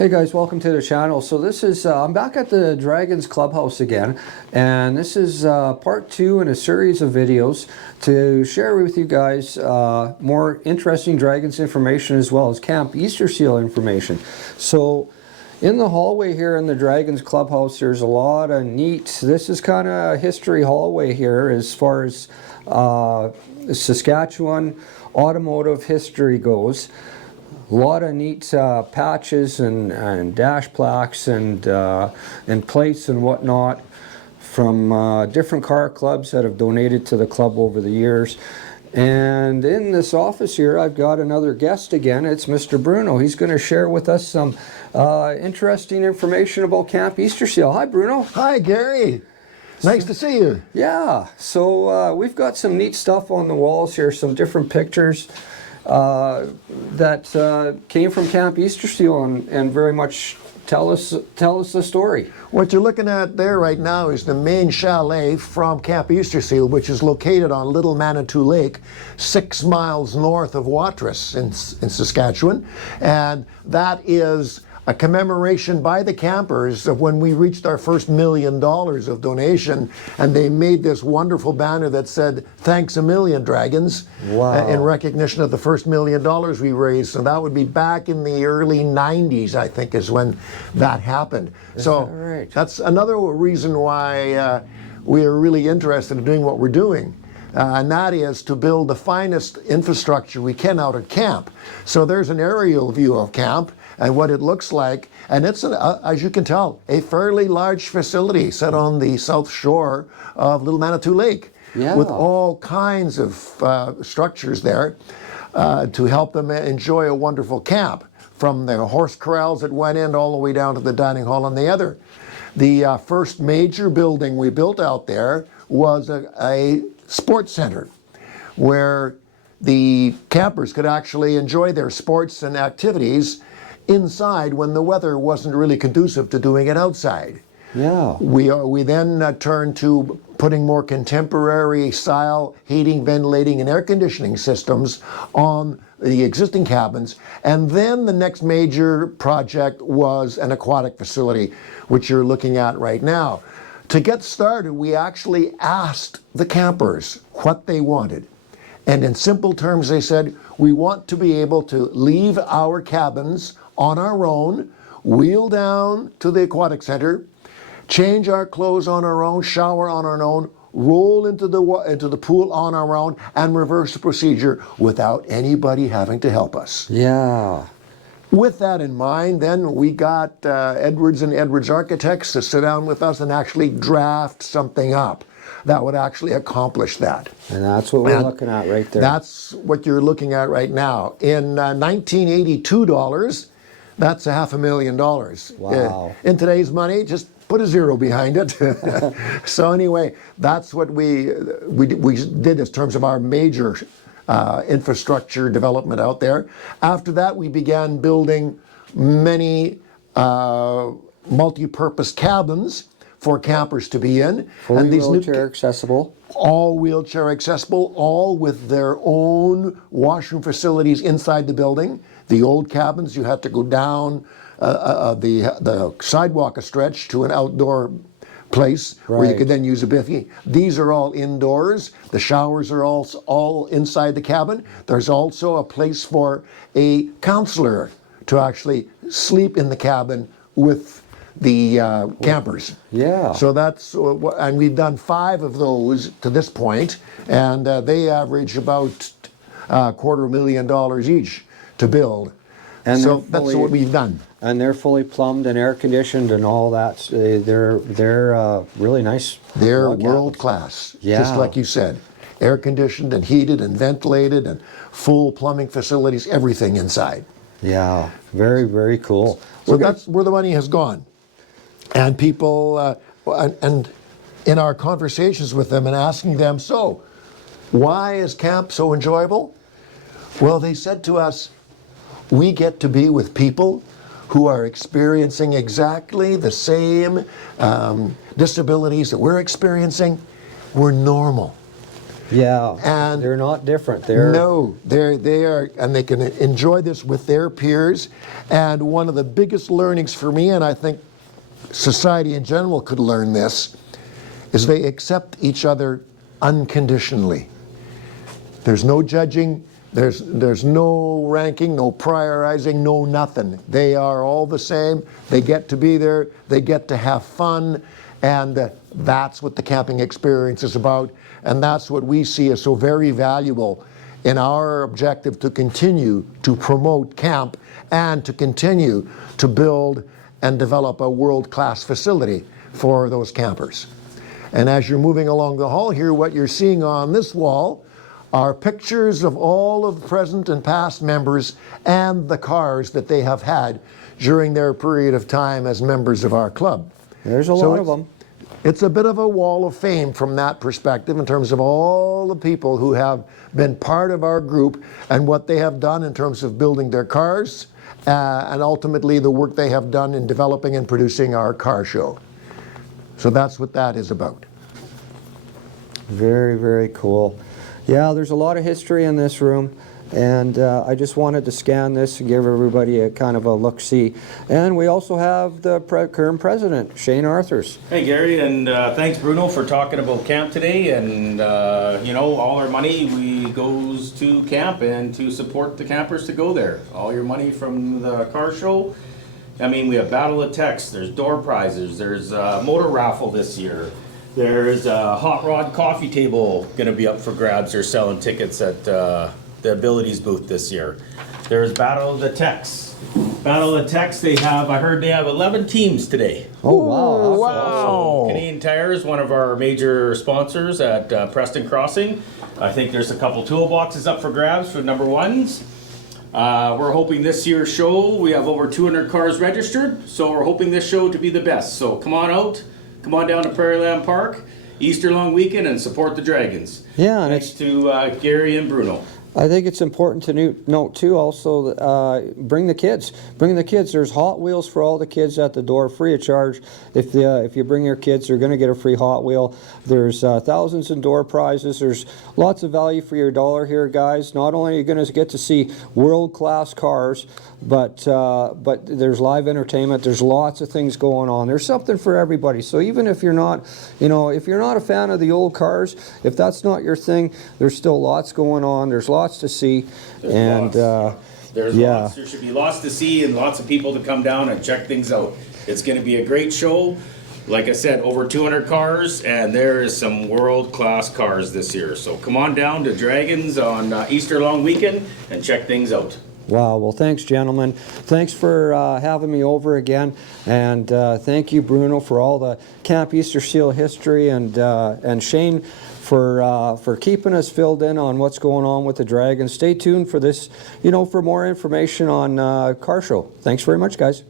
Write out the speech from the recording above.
Hey guys, welcome to the channel. So this is, I'm back at the Draggins Clubhouse again, and this is part 2 in a series of videos to share with you guys more interesting Draggins information as well as Camp Easter Seal information. So in the hallway here in the Draggins Clubhouse, there's a lot of neat, this is kind of a history hallway here as far as Saskatchewan automotive history goes. A lot of neat patches and dash plaques and plates and whatnot from different car clubs that have donated to the club over the years. And in this office here, I've got another guest again. It's Mr. Bruno. He's going to share with us some interesting information about Camp Easter Seal. Hi, Bruno. Hi, Gary. Nice to see you. Yeah. So we've got some neat stuff on the walls here, some different pictures that came from Camp Easter Seal and very much tell us the story. What you're looking at there right now is the main chalet from Camp Easter Seal, which is located on Little Manitou Lake, 6 miles north of Watrous in Saskatchewan. And that is a commemoration by the campers of when we reached our first $1 million of donation, and they made this wonderful banner that said, "Thanks a million, Draggins," in recognition of the first $1 million we raised. So that would be back in the early 90s, I think, is when that happened. That's another reason why we are really interested in doing what we're doing. And that is to build the finest infrastructure we can out at camp. So there's an aerial view of camp and what it looks like, and it's, as you can tell, a fairly large facility set on the south shore of Little Manitou Lake, with all kinds of structures there to help them enjoy a wonderful camp, from the horse corrals at one end all the way down to the dining hall on the other. The first major building we built out there was a sports center where the campers could actually enjoy their sports and activities inside when the weather wasn't really conducive to doing it outside. Yeah. We then turned to putting more contemporary style heating, ventilating, and air conditioning systems on the existing cabins. And then the next major project was an aquatic facility, which you're looking at right now. To get started, we actually asked the campers what they wanted. And in simple terms, they said, we want to be able to leave our cabins on our own, wheel down to the aquatic center, change our clothes on our own, shower on our own, roll into the pool on our own, and reverse the procedure without anybody having to help us. Yeah. With that in mind, then we got Edwards and Edwards Architects to sit down with us and actually draft something up that would actually accomplish that. And that's what we're looking at right there. That's what you're looking at right now. In 1982 dollars, that's $500,000. Wow. In today's money, just put a zero behind it. So anyway, that's what we did in terms of our major infrastructure development out there. After that, we began building many multi-purpose cabins for campers to be in. Fully wheelchair accessible. All wheelchair accessible, all with their own washroom facilities inside the building. The old cabins, you had to go down the sidewalk a stretch to an outdoor place where you could then use a biffy. These are all indoors. The showers are all inside the cabin. There's also a place for a counselor to actually sleep in the cabin with the campers. Yeah. So that's, and we've done 5 of those to this point, and they average about $250,000 each to build. And so that's what we've done. And they're fully plumbed and air conditioned and all that. They're really nice. They're world class, just like you said. Air conditioned and heated and ventilated and full plumbing facilities, everything inside. Yeah, very, very cool. So that's where the money has gone. And people, and in our conversations with them and asking them, so why is camp so enjoyable? Well, they said to us, we get to be with people who are experiencing exactly the same disabilities that we're experiencing. We're normal. Yeah, And they're not different. They're no, they are, and they can enjoy this with their peers. And one of the biggest learnings for me, and I think society in general could learn this, is they accept each other unconditionally. There's no judging, there's no ranking, no prioritizing, no nothing. They are all the same. They get to be there, they get to have fun, and that's what the camping experience is about, and that's what we see as so very valuable in our objective to continue to promote camp and to continue to build and develop a world-class facility for those campers. And as you're moving along the hall here, what you're seeing on this wall are pictures of all of the present and past members and the cars that they have had during their period of time as members of our club. There's a lot of them. It's a bit of a wall of fame from that perspective in terms of all the people who have been part of our group and what they have done in terms of building their cars and ultimately the work they have done in developing and producing our car show. So that's what that is about. Very, very cool. Yeah, there's a lot of history in this room, and I just wanted to scan this and give everybody a kind of a look-see. And we also have the current president, Shane Arthurs. Hey Gary, and thanks Bruno for talking about camp today. And you know, all our money goes to camp and to support the campers to go there. All your money from the car show. I mean, we have Battle of Text, there's door prizes, there's a motor raffle this year. There's a hot rod coffee table gonna be up for grabs. They're selling tickets at the Abilities booth this year. There's Battle of the Tex. Battle of the Tex, I heard they have 11 teams today. Oh, wow. Wow. Also, Canadian Tire is one of our major sponsors at Preston Crossing. I think there's a couple toolboxes up for grabs for number ones. We're hoping this year's show, we have over 200 cars registered, so we're hoping this show to be the best. So come on out. Come on down to Prairieland Park, Easter long weekend, and support the Draggins. Yeah, and Thanks to Gary and Bruno. I think it's important to note too also, bring the kids. Bring the kids. There's Hot Wheels for all the kids at the door, free of charge. If you bring your kids, they're going to get a free Hot Wheel. There's thousands in door prizes. There's lots of value for your dollar here, guys. Not only are you going to get to see world-class cars, but there's live entertainment. There's lots of things going on. There's something for everybody. So even if you're not, if you're not a fan of the old cars, if that's not your thing, there's still lots going on. There's lots to see. There's There's lots. There should be lots to see and lots of people to come down and check things out. It's going to be a great show. Like I said, over 200 cars, and there is some world-class cars this year. So come on down to Draggins on Easter long weekend and check things out. Wow, well thanks gentlemen. Thanks for having me over again, and thank you Bruno for all the Camp Easter Seal history, and Shane for keeping us filled in on what's going on with the Draggins. Stay tuned for this, for more information on car show. Thanks very much guys.